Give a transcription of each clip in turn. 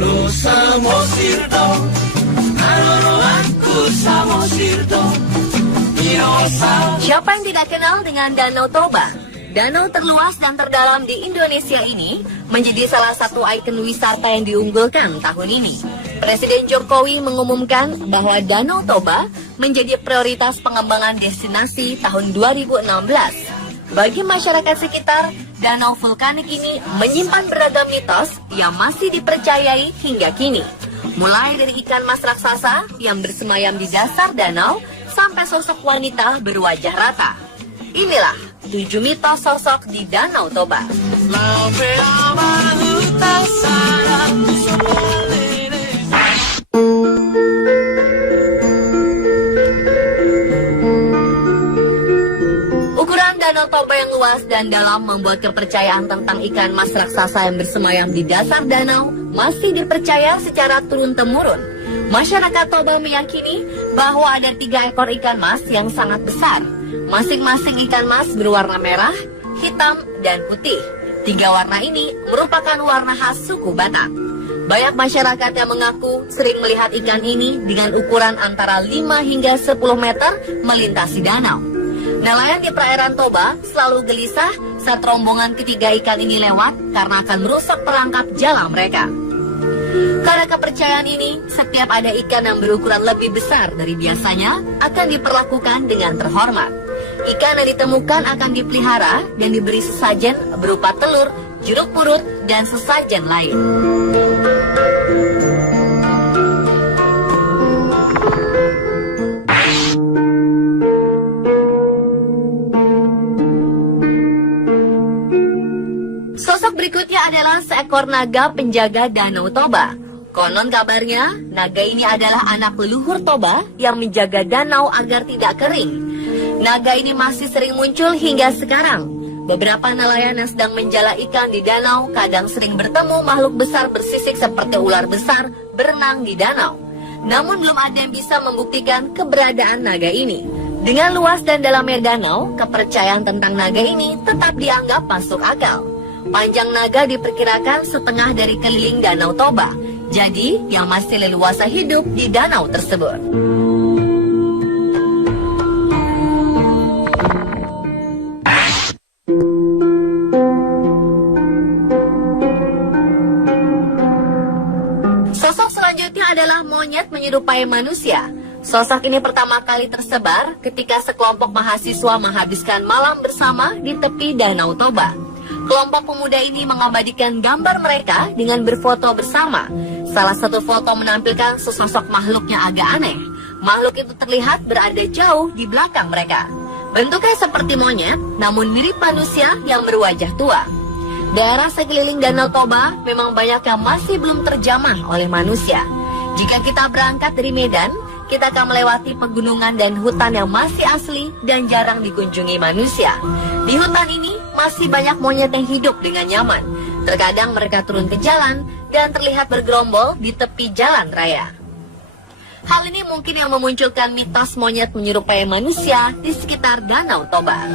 Lo samosirdo, aroro aku samosirdo. Siapa yang tidak kenal dengan Danau Toba? Danau terluas dan terdalam di Indonesia ini menjadi salah satu ikon wisata yang diunggulkan tahun ini. Presiden Jokowi mengumumkan bahwa Danau Toba menjadi prioritas pengembangan destinasi tahun 2016. Bagi masyarakat sekitar, danau vulkanik ini menyimpan beragam mitos yang masih dipercayai hingga kini. Mulai dari ikan mas raksasa yang bersemayam di dasar danau, sampai sosok wanita berwajah rata. Inilah 7 mitos sosok di Danau Toba. Ukuran Danau Toba yang luas dan dalam membuat kepercayaan tentang ikan mas raksasa yang bersemayam di dasar danau masih dipercaya secara turun-temurun. Masyarakat Toba meyakini bahwa ada 3 ekor ikan mas yang sangat besar. Masing-masing ikan mas berwarna merah, hitam, dan putih. 3 warna ini merupakan warna khas suku Batak. Banyak masyarakat yang mengaku sering melihat ikan ini dengan ukuran antara 5 hingga 10 meter melintasi danau. Nelayan di perairan Toba selalu gelisah saat rombongan ketiga ikan ini lewat karena akan merusak perangkap jala mereka. Karena kepercayaan ini, setiap ada ikan yang berukuran lebih besar dari biasanya akan diperlakukan dengan terhormat. Ikan yang ditemukan akan dipelihara dan diberi sesajen berupa telur, jeruk purut, dan sesajen lain. Sosok berikutnya adalah seekor naga penjaga Danau Toba. Konon kabarnya, naga ini adalah anak leluhur Toba yang menjaga danau agar tidak kering. Naga ini masih sering muncul hingga sekarang. Beberapa nelayan yang sedang menjala ikan di danau kadang sering bertemu makhluk besar bersisik seperti ular besar berenang di danau. Namun belum ada yang bisa membuktikan keberadaan naga ini. Dengan luas dan dalamnya danau, kepercayaan tentang naga ini tetap dianggap masuk akal. Panjang naga diperkirakan setengah dari keliling Danau Toba. Jadi, yang masih leluasa hidup di danau tersebut. Sosok selanjutnya adalah monyet menyerupai manusia. Sosok ini pertama kali tersebar ketika sekelompok mahasiswa menghabiskan malam bersama di tepi Danau Toba. Kelompok pemuda ini mengabadikan gambar mereka dengan berfoto bersama. Salah satu foto menampilkan sesosok makhluk yang agak aneh. Makhluk itu terlihat berada jauh di belakang mereka. Bentuknya seperti monyet, namun mirip manusia yang berwajah tua. Daerah sekeliling Danau Toba memang banyak yang masih belum terjamah oleh manusia. Jika kita berangkat dari Medan, kita akan melewati pegunungan dan hutan yang masih asli dan jarang dikunjungi manusia. Di hutan ini masih banyak monyet yang hidup dengan nyaman. Terkadang mereka turun ke jalan dan terlihat bergerombol di tepi jalan raya. Hal ini mungkin yang memunculkan mitos monyet menyerupai manusia di sekitar Danau Toba.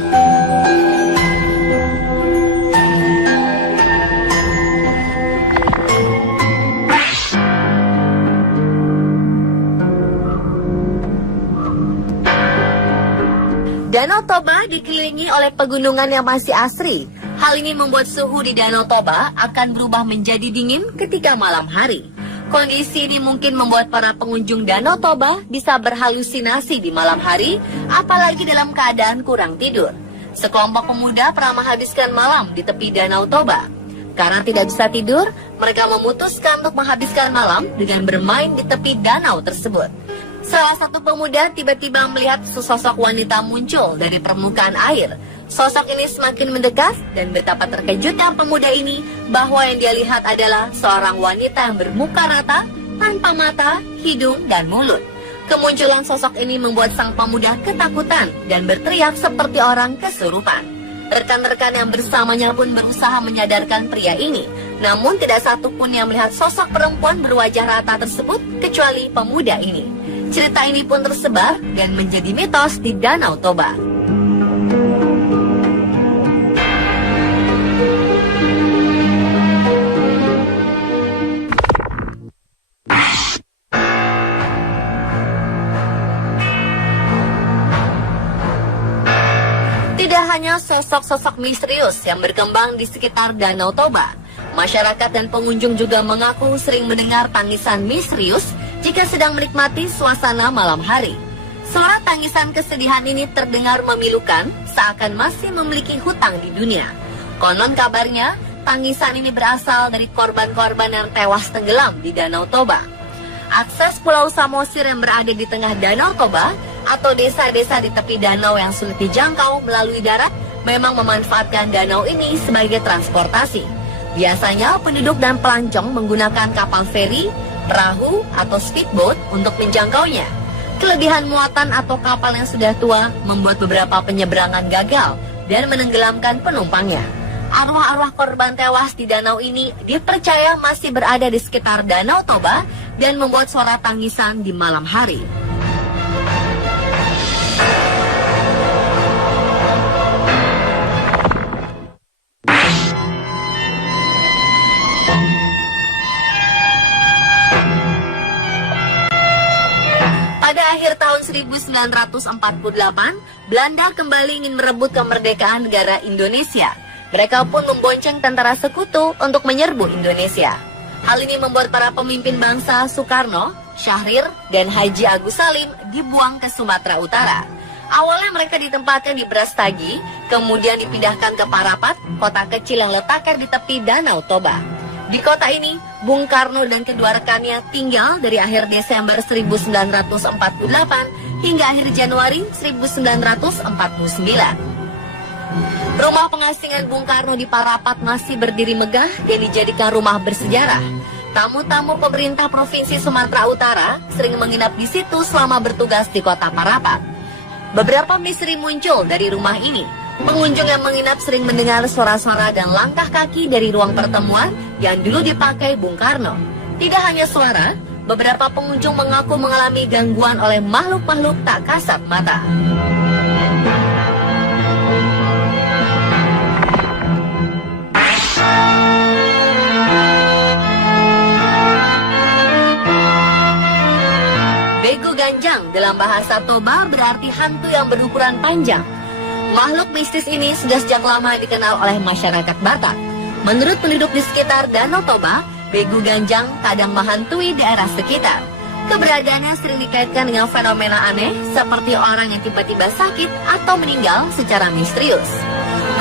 Danau Toba dikelilingi oleh pegunungan yang masih asri. Hal ini membuat suhu di Danau Toba akan berubah menjadi dingin ketika malam hari. Kondisi ini mungkin membuat para pengunjung Danau Toba bisa berhalusinasi di malam hari, apalagi dalam keadaan kurang tidur. Sekelompok pemuda pernah menghabiskan malam di tepi Danau Toba. Karena tidak bisa tidur, mereka memutuskan untuk menghabiskan malam dengan bermain di tepi danau tersebut. Salah satu pemuda tiba-tiba melihat sesosok wanita muncul dari permukaan air. Sosok ini semakin mendekat dan betapa terkejutnya pemuda ini bahwa yang dia lihat adalah seorang wanita yang bermuka rata, tanpa mata, hidung, dan mulut. Kemunculan sosok ini membuat sang pemuda ketakutan dan berteriak seperti orang kesurupan. Rekan-rekan yang bersamanya pun berusaha menyadarkan pria ini. Namun tidak satu pun yang melihat sosok perempuan berwajah rata tersebut kecuali pemuda ini. Cerita ini pun tersebar dan menjadi mitos di Danau Toba. Tidak hanya sosok-sosok misterius yang berkembang di sekitar Danau Toba, masyarakat dan pengunjung juga mengaku sering mendengar tangisan misterius jika sedang menikmati suasana malam hari. Suara tangisan kesedihan ini terdengar memilukan, seakan masih memiliki hutang di dunia. Konon kabarnya, tangisan ini berasal dari korban-korban yang tewas tenggelam di Danau Toba. Akses Pulau Samosir yang berada di tengah Danau Toba atau desa-desa di tepi danau yang sulit dijangkau melalui darat memang memanfaatkan danau ini sebagai transportasi. Biasanya penduduk dan pelancong menggunakan kapal feri, perahu, atau speedboat untuk menjangkaunya. Kelebihan muatan atau kapal yang sudah tua membuat beberapa penyeberangan gagal dan menenggelamkan penumpangnya. Arwah-arwah korban tewas di danau ini dipercaya masih berada di sekitar Danau Toba dan membuat suara tangisan di malam hari. Pada akhir tahun 1948, Belanda kembali ingin merebut kemerdekaan negara Indonesia. Mereka pun membonceng tentara sekutu untuk menyerbu Indonesia. Hal ini membuat para pemimpin bangsa Soekarno, Syahrir, dan Haji Agus Salim dibuang ke Sumatera Utara. Awalnya mereka ditempatkan di Brastagi, kemudian dipindahkan ke Parapat, kota kecil yang letaknya di tepi Danau Toba. Di kota ini, Bung Karno dan kedua rekannya tinggal dari akhir Desember 1948 hingga akhir Januari 1949. Rumah pengasingan Bung Karno di Parapat masih berdiri megah dan dijadikan rumah bersejarah. Tamu-tamu pemerintah Provinsi Sumatera Utara sering menginap di situ selama bertugas di kota Parapat. Beberapa misteri muncul dari rumah ini. Pengunjung yang menginap sering mendengar suara-suara dan langkah kaki dari ruang pertemuan yang dulu dipakai Bung Karno. Tidak hanya suara, beberapa pengunjung mengaku mengalami gangguan oleh makhluk-makhluk tak kasat mata. Begu Ganjang dalam bahasa Toba berarti hantu yang berukuran panjang. Makhluk mistis ini sudah sejak lama dikenal oleh masyarakat Batak. Menurut penduduk di sekitar Danau Toba, Begu Ganjang kadang menghantui daerah sekitar. Keberadaannya sering dikaitkan dengan fenomena aneh seperti orang yang tiba-tiba sakit atau meninggal secara misterius.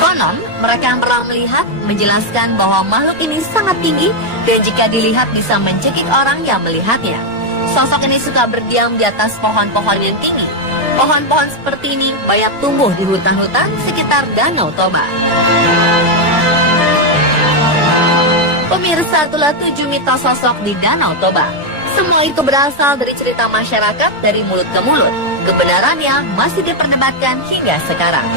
Konon, mereka yang pernah melihat menjelaskan bahwa makhluk ini sangat tinggi dan jika dilihat bisa mencekik orang yang melihatnya. Sosok ini suka berdiam di atas pohon-pohon yang tinggi. Pohon-pohon seperti ini banyak tumbuh di hutan-hutan sekitar Danau Toba. Pemirsa, itulah 7 mitos sosok di Danau Toba. Semua itu berasal dari cerita masyarakat dari mulut ke mulut. Kebenarannya masih diperdebatkan hingga sekarang.